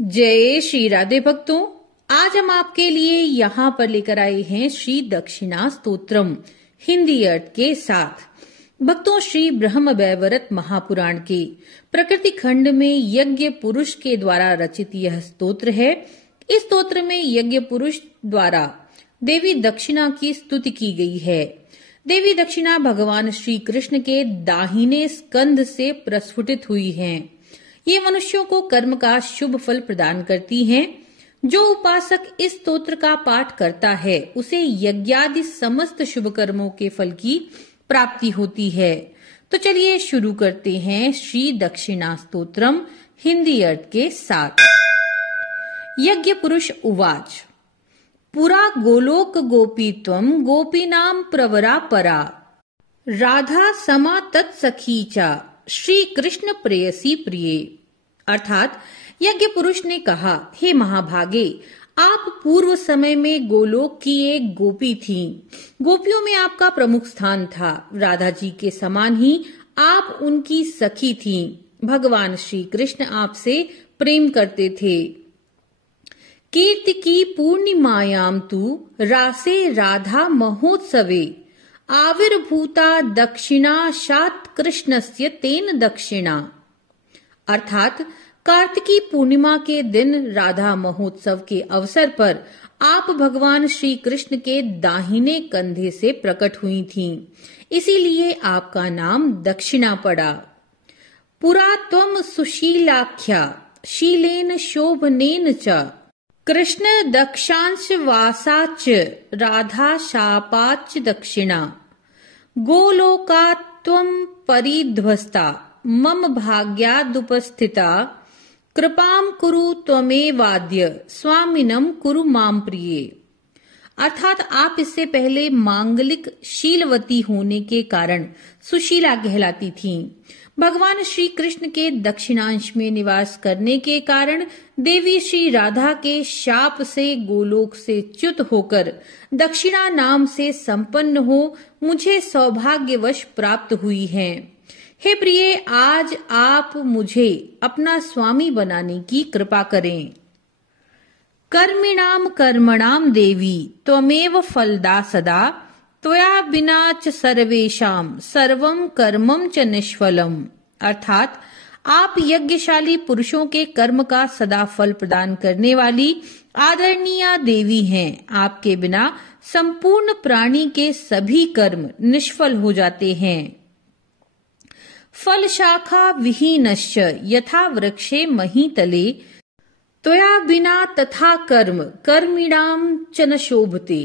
जय श्री राधे भक्तों, आज हम आपके लिए यहाँ पर लेकर आए हैं श्री दक्षिणा स्तोत्रम हिंदी अर्थ के साथ। भक्तों, श्री ब्रह्म वैवर्त महापुराण के प्रकृति खंड में यज्ञ पुरुष के द्वारा रचित यह स्तोत्र है। इस स्तोत्र में यज्ञ पुरुष द्वारा देवी दक्षिणा की स्तुति की गई है। देवी दक्षिणा भगवान श्री कृष्ण के दाहिने स्कंध से प्रस्फुटित हुई हैं। ये मनुष्यों को कर्म का शुभ फल प्रदान करती हैं। जो उपासक इस स्तोत्र का पाठ करता है उसे यज्ञादि समस्त शुभ कर्मों के फल की प्राप्ति होती है। तो चलिए शुरू करते हैं श्री दक्षिणा स्तोत्रम हिंदी अर्थ के साथ। यज्ञ पुरुष उवाच। पुरा गोलोक गोपीत्वं गोपीनां प्रवरा परा, राधा समा तत्सखी चा श्री कृष्ण प्रेयसी प्रिये। अर्थात यज्ञ पुरुष ने कहा, हे महाभागे, आप पूर्व समय में गोलोक की एक गोपी थीं। गोपियों में आपका प्रमुख स्थान था। राधा जी के समान ही आप उनकी सखी थीं। भगवान श्री कृष्ण आपसे प्रेम करते थे। कीर्ति की पूर्णिमायां तु रासे राधा महोत्सवे, आविर्भूता दक्षिणा शात कृष्णस्य तेन दक्षिणा। अर्थात कार्तिकी पूर्णिमा के दिन राधा महोत्सव के अवसर पर आप भगवान श्री कृष्ण के दाहिने कंधे से प्रकट हुई थीं। इसीलिए आपका नाम दक्षिणा पड़ा। पुरा त्वं सुशीलाख्या शीलेन शोभनेन च, कृष्ण दक्षांश वासाच राधा शापाच दक्षिणा। गोलोका त्वं परिध्वस्ता मम भाग्यादुपस्थिता, कृपाम कुरु त्वमेवाद्य स्वामिनम कुरु माम प्रिये। अर्थात आप इससे पहले मांगलिक शीलवती होने के कारण सुशीला कहलाती थीं। भगवान श्री कृष्ण के दक्षिणांश में निवास करने के कारण देवी श्री राधा के शाप से गोलोक से च्युत होकर दक्षिणा नाम से संपन्न हो मुझे सौभाग्यवश प्राप्त हुई हैं। हे प्रिय, आज आप मुझे अपना स्वामी बनाने की कृपा करें। कर्मिणाम कर्मणाम देवी त्वमेव फलदा सदा, त्वया बिना च सर्वेषां सर्वं कर्मं च निष्फलम्। अर्थात आप यज्ञशाली पुरुषों के कर्म का सदा फल प्रदान करने वाली आदरणीय देवी हैं। आपके बिना संपूर्ण प्राणी के सभी कर्म निष्फल हो जाते हैं। फल शाखा विहीनश्च यथा वृक्षे महीतले, त्वया बिना तथा कर्म कर्मिणाम च न शोभते।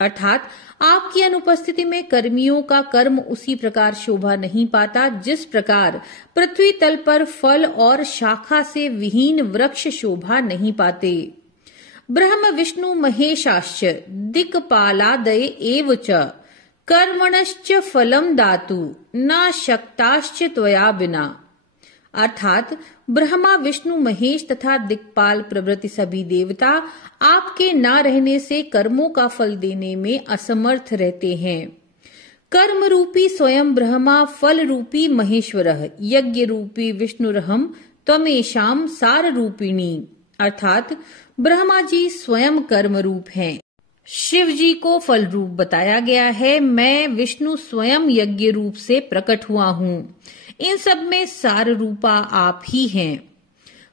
अर्थात आपकी अनुपस्थिति में कर्मियों का कर्म उसी प्रकार शोभा नहीं पाता जिस प्रकार पृथ्वी तल पर फल और शाखा से विहीन वृक्ष शोभा नहीं पाते। ब्रह्म विष्णु महेशाश्च दिक्पालादय एव च, कर्मणश्च फलम दातु न शक्ताश्च त्वया बिना। अर्थात ब्रह्मा विष्णु महेश तथा दिक्पाल प्रभृति सभी देवता आपके न रहने से कर्मों का फल देने में असमर्थ रहते हैं। कर्म रूपी स्वयं ब्रह्मा, फल रूपी महेश्वरः, यज्ञ रूपी विष्णुरहम त्वमेषां सार रूपिणी। अर्थात ब्रह्मा जी स्वयं कर्म रूप हैं। शिव जी को फल रूप बताया गया है। मैं विष्णु स्वयं यज्ञ रूप से प्रकट हुआ हूँ। इन सब में सार रूपा आप ही हैं।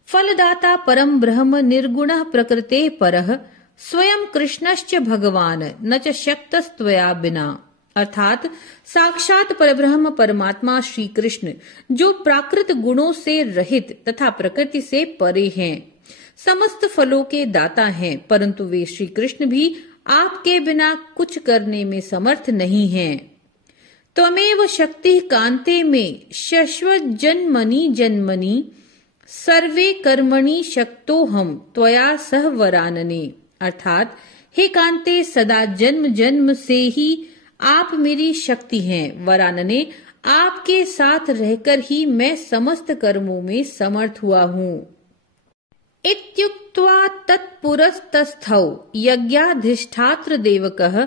फलदाता परम ब्रह्म निर्गुणः प्रकृते परः, स्वयं कृष्णश्च भगवान न च शक्तस्त्वया बिना। अर्थात साक्षात परब्रह्म परमात्मा श्री कृष्ण जो प्राकृत गुणों से रहित तथा प्रकृति से परे हैं, समस्त फलों के दाता हैं, परंतु वे श्री कृष्ण भी आपके बिना कुछ करने में समर्थ नहीं हैं। त्वमेव शक्ति कांते में शश्वत जन्मनि जन्मनि, सर्वे कर्मणि शक्तो हम त्वया सह वरानने। अर्थात हे कांते, सदा जन्म जन्म से ही आप मेरी शक्ति हैं। वरानने, आपके साथ रहकर ही मैं समस्त कर्मों में समर्थ हुआ हूँ। इत्युक्त्वा तत्पुरस्तस्थौ यज्ञाधिष्ठात्र देवकः,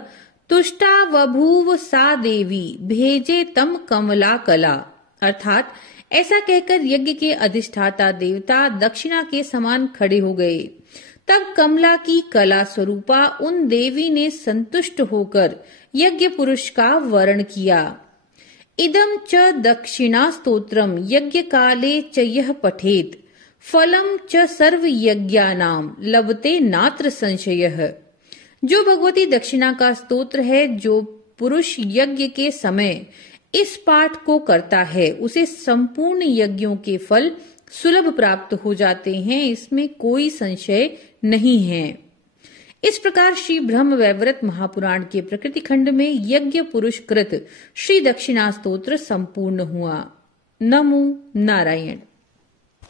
तुष्टा बभूव सा देवी भेजे तम कमला कला। अर्थात ऐसा कहकर यज्ञ के अधिष्ठाता देवता दक्षिणा के समान खड़े हो गए। तब कमला की कला स्वरूपा उन देवी ने संतुष्ट होकर यज्ञ पुरुष का वर्ण किया। इदं च दक्षिणा स्तोत्रम यज्ञ काले च यह पठेत फलम च सर्व यज्ञानाम लभते नात्र संशयः। जो भगवती दक्षिणा का स्तोत्र है, जो पुरुष यज्ञ के समय इस पाठ को करता है उसे संपूर्ण यज्ञों के फल सुलभ प्राप्त हो जाते हैं, इसमें कोई संशय नहीं है। इस प्रकार श्री ब्रह्म वैवर्त महापुराण के प्रकृति खंड में यज्ञ पुरुष कृत श्री दक्षिणा स्तोत्र संपूर्ण हुआ। नमो नारायण।